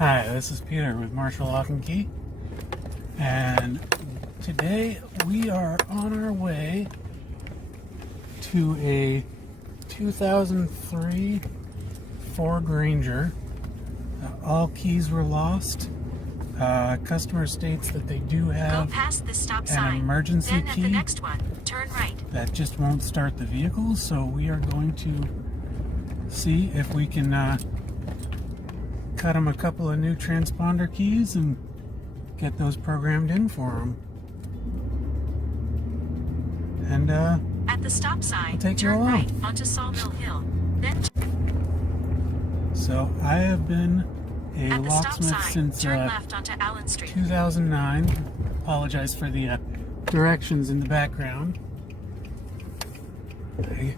Hi, this is Peter with Marshall Lock and Key, and today we are on our way to a 2003 Ford Ranger. All keys were lost. Customer states that they do have Go past the stop an sign. emergency Then at the key next one, turn right. that just won't start the vehicle, so we are going to see if we can cut them a couple of new transponder keys and get those programmed in for them. And At the stop sign, I'll take you turn along. right onto Sawmill Hill. Then So I have been a at the stop locksmith sign, since turn left onto Allen Street. 2009. Apologize for the directions in the background. I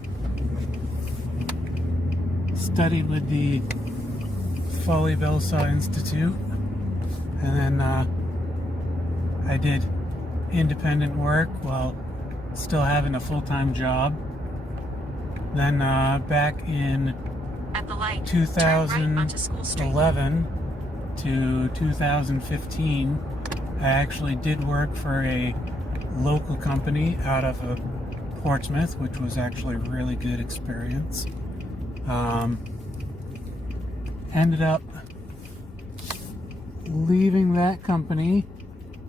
studied with the Foley Belsaw Institute, and then I did independent work while still having a full-time job. Then back in At the light, turn right onto School Street. 2011 to 2015, I actually did work for a local company out of Portsmouth, which was actually a really good experience. Ended up leaving that company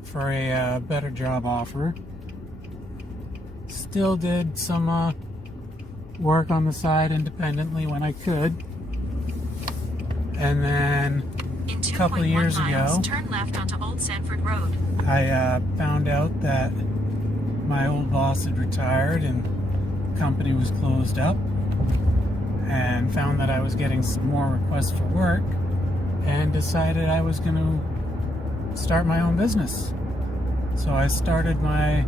for a better job offer. Still did some work on the side independently when I could. And then In a couple of years 2.1 miles, ago, turn left onto Old Sanford Road. I found out that my old boss had retired and the company was closed up, and found that I was getting some more requests for work, and decided I was going to start my own business. So I started my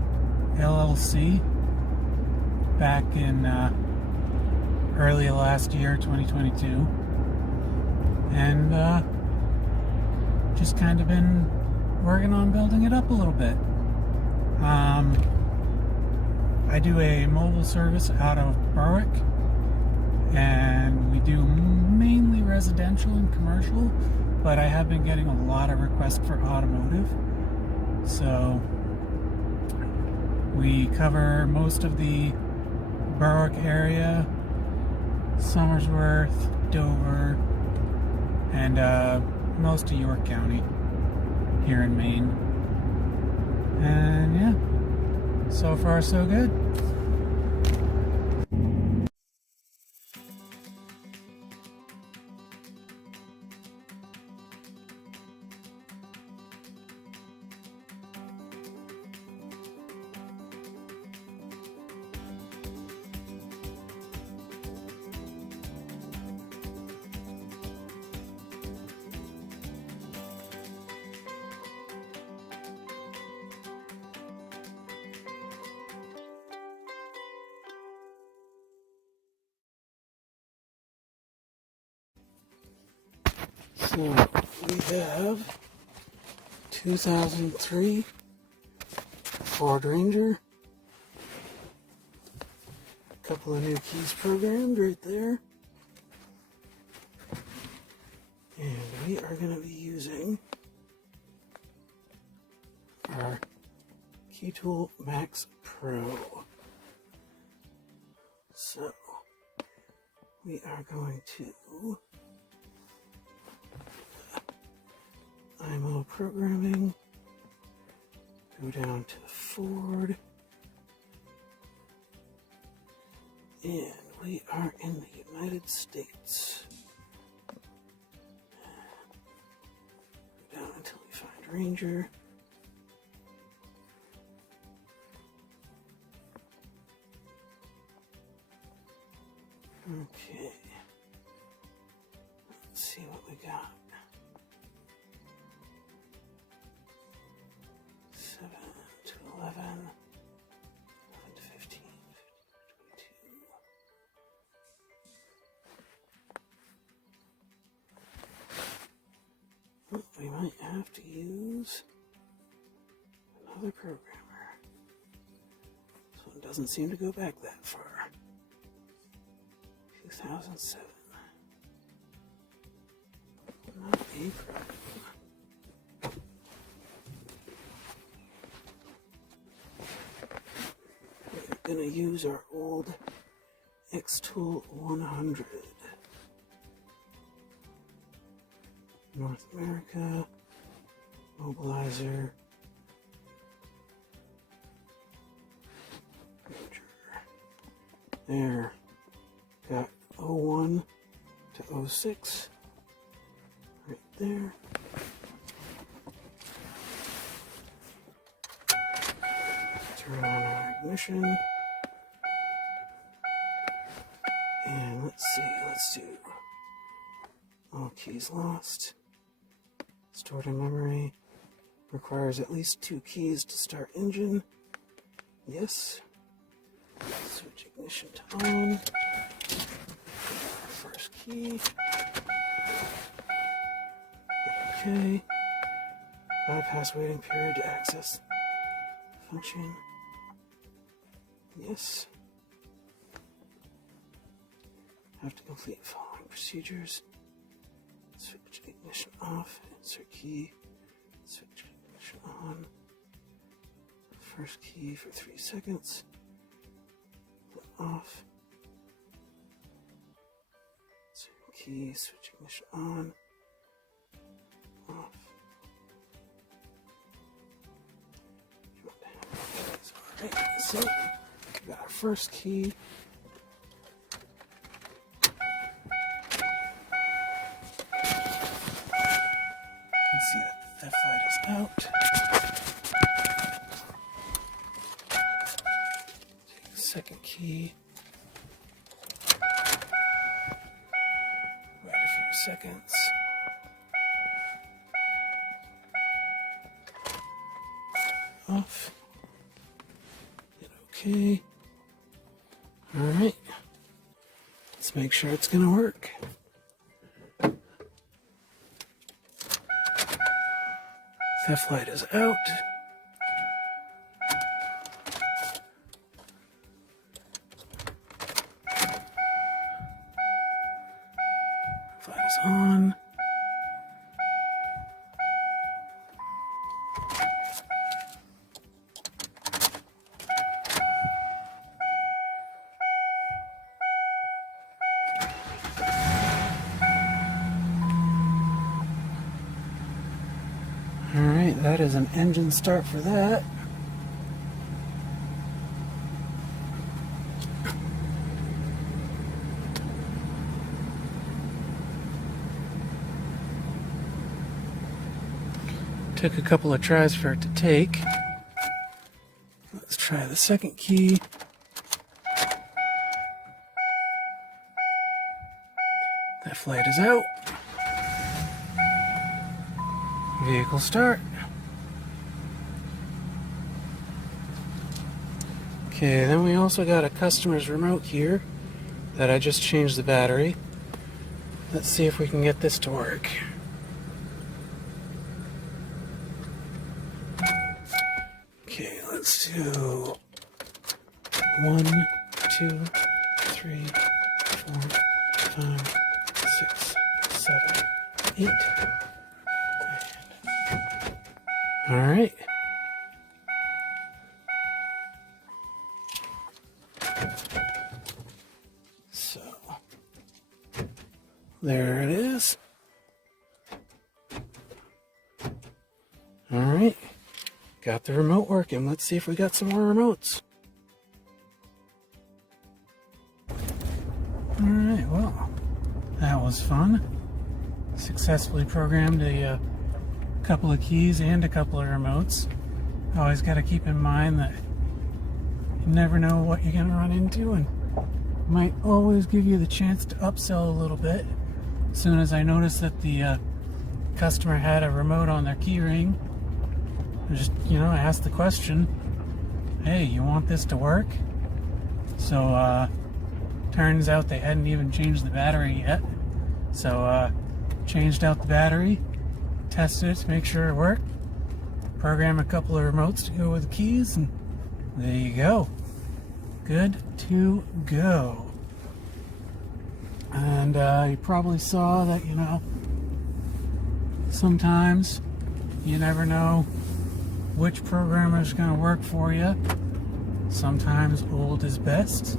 LLC back in early last year, 2022, and just kind of been working on building it up a little bit. I do a mobile service out of Berwick, and we do mainly residential and commercial, but I have been getting a lot of requests for automotive. So we cover most of the Berwick area, Somersworth, Dover, and most of York County here in Maine. And yeah, so far so good. So we have 2003 Ford Ranger. A couple of new keys programmed right there. And we are going to be using our KeyTool Max Pro. So we are going to IMO programming, go down to Ford, and we are in the United States. Go down until we find Ranger. Okay, let's see what we got. 7 to 11, 11 to 15, 15 to 22. We might have to use another programmer. This one doesn't seem to go back that far. 2007. Not We're gonna use our old Xtool 100. North America, mobilizer, there, got 01 to 06, right there. Turn on our ignition, and let's do all keys lost. Stored in memory. Requires at least 2 keys to start engine. Yes. Switch ignition to on. First key. Okay. Bypass waiting period to access function. Yes. Have to complete following procedures. Switch ignition off, insert key, switch ignition on, first key for 3 seconds, off, insert key, switch ignition on, off. Alright, so we got our first key. See that the theft light is out. Take the second key. Wait a few seconds. Off. Hit OK. Alright. Let's make sure it's going to work. Theft light is out. Light is on. Alright, that is an engine start for that. Took a couple of tries for it to take. Let's try the second key. That flight is out. Vehicle start. Okay, then we also got a customer's remote here that I just changed the battery. Let's see if we can get this to work. Okay, let's do 1, 2, 3, 4, 5, 6, 7, 8. All right. So, there it is. All right. Got the remote working. Let's see if we got some more remotes. All right, well, that was fun. Successfully programmed a couple of keys and a couple of remotes. Always got to keep in mind that you never know what you're going to run into, and might always give you the chance to upsell a little bit. As soon as I noticed that the customer had a remote on their key ring, I just, I asked the question, hey, you want this to work? So turns out they hadn't even changed the battery yet. So changed out the battery, tested it to make sure it worked, program a couple of remotes to go with the keys, and there you go. Good to go. And you probably saw that, sometimes you never know which programmer is going to work for you. Sometimes old is best.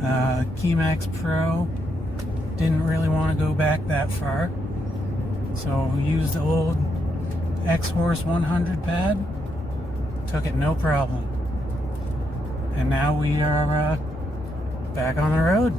Keymax Pro didn't really want to go back that far, so we used the old X-Horse 100 pad. Took it no problem. And now we are back on the road.